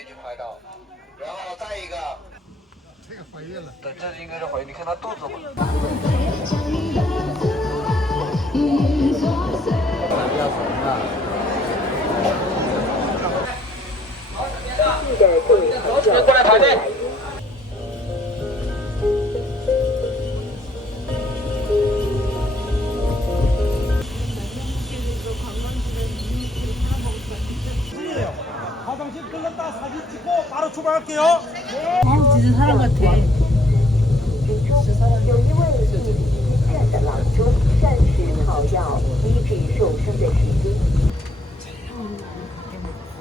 里去拍照，然后再一个，这个怀孕了，对，这应该是怀孕，你看她肚子吗？过来排队。화장실 끌렸다 사진 찍고 바로 출발할게요. 진짜 사람 같아. 有一位已经见的郎中膳食草药医治受伤的神经。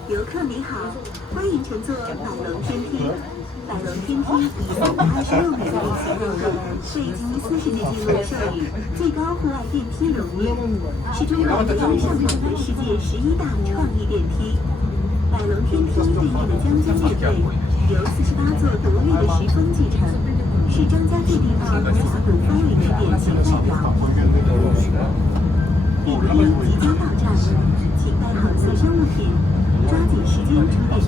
游客你好，欢迎乘坐百龙天梯。百龙天梯以326米的形容是已经40年纪录授予最高户外电梯荣誉，是中国唯一上榜的世界11大创意电梯。百龙天梯对面的江津乐队由48座独立的石峰继承，是张家界地方峡谷风铃的典型代表。电梯即将到站，请带好随身物品，抓紧时间出电梯。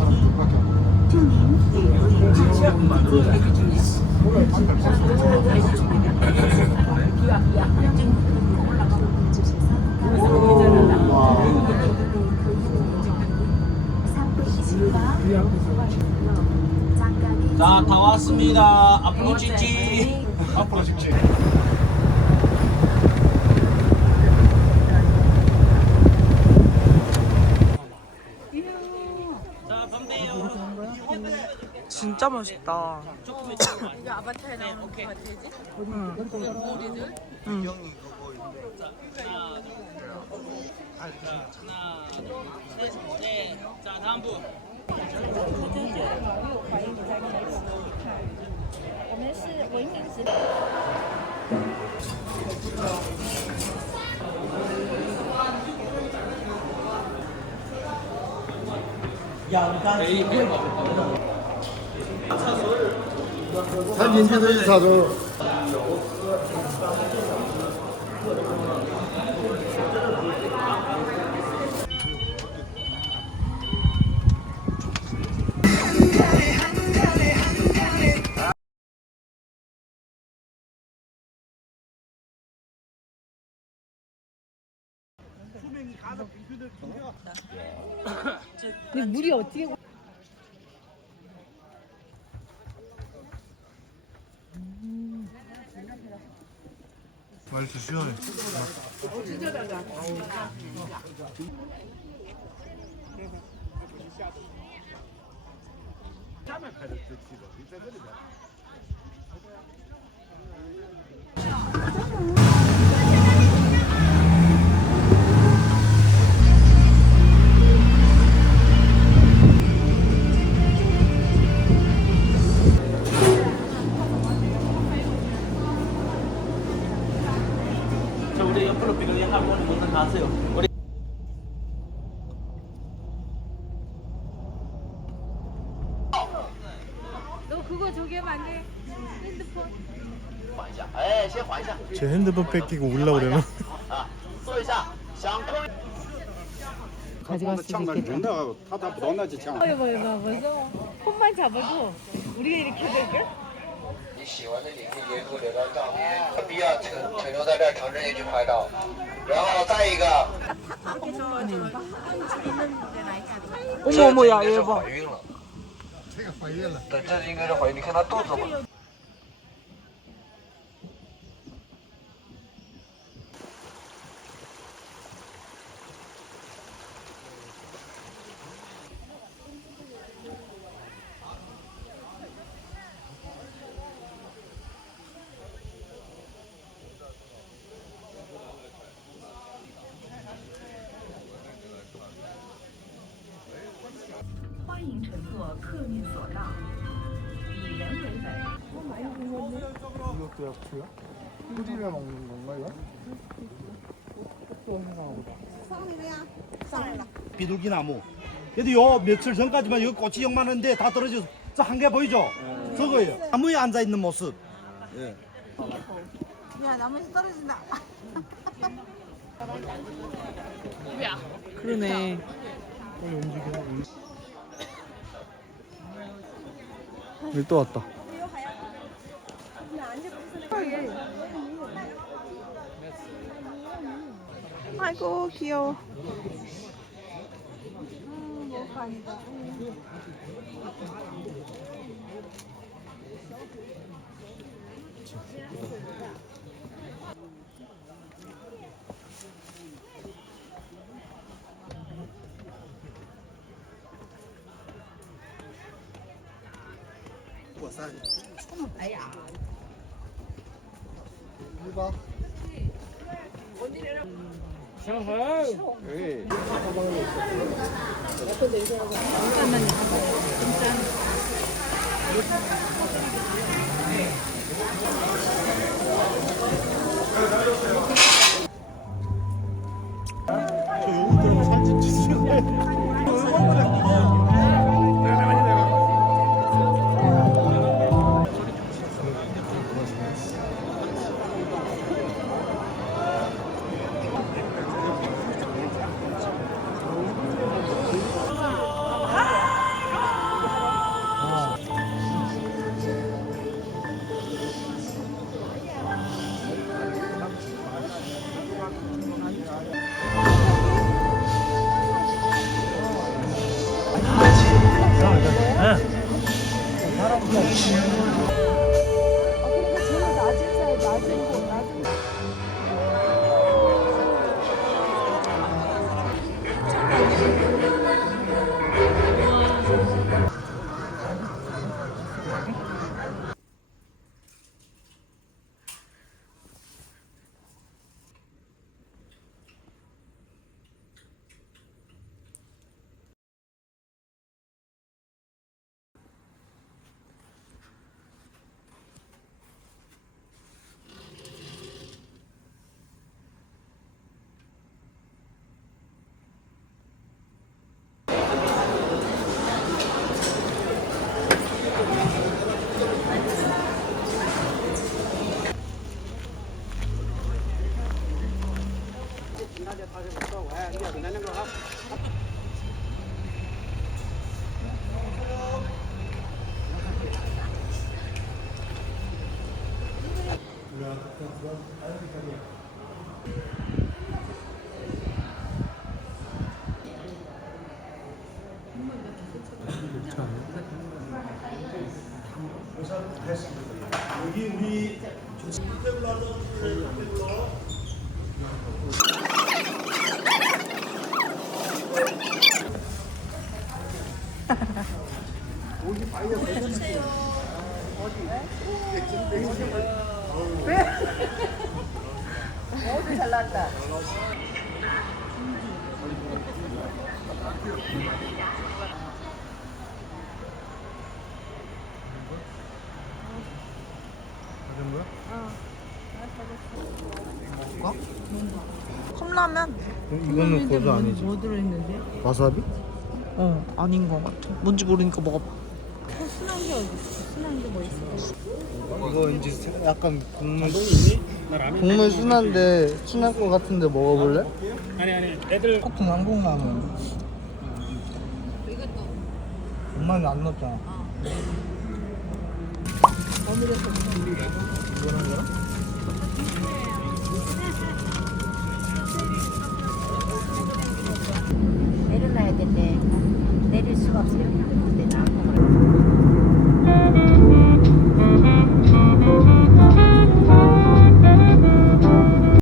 祝您旅途愉快，자, 다 왔습니다. 앞으로 찍지. 앞으로 찍지. 자, 건배요. 진짜 맛있다. 이게 아바타에 나오는 거 같지? 우리들? 응. 하나, 둘, 셋, 넷. 자, 다음 분. 我们是文明时代。 사진 찍어서 사줘. 근데 물이 어떻게 말도 시원해. 진짜 달다. 자, 우리 옆으로 비교해 할머니 먼저 가세요. 우리 너 그거 저기 하면 안 돼. 핸드폰. 缓一下，哎，先缓一下， 제 핸드폰 뺏기고 올라오려나? 啊，坐一下，想空。 가져갈 수도 있겠다. 여보 벌써 폰만 잡아도 우리가 이렇게 될걸? 你喜欢的领域截图留张照片，必要停留在这儿，乘着你去拍照，然后再一个， 어머 어머 야 这应该是 얘 봐. 怀孕了，这个怀孕了，对，这应该是怀孕，你看她肚子吗？ 欢迎乘坐客运索道，以人为本。 이것도 약초야? 끓이려 먹는 건가 이거? 비둘기나무. 근데 요 며칠 전까지만 여기 꽃이 영만한데 다 떨어져서 저 한 개 보이죠? 저거예요. 나무에 앉아 있는 모습. 예. 야 나무에서 떨어진다. 그러네. 빨리 움직여. 여기 또 왔다. 아이고 귀여워. 해봐. 저 요거들은 살찐 주세요. 여기 우리 컵라면? 이거는 고수 아니지? 뭐 들어있는데? 와사비? 아닌 것 같아. 뭔지 모르니까 먹어봐. 이거 이제 약간 국물 순한데 순할 것 같은데 먹어볼래? 아니 애들 커튼 한국라면. 엄마는 안 넣었잖아. 내려놔야 된대. 내릴 수가 없어요.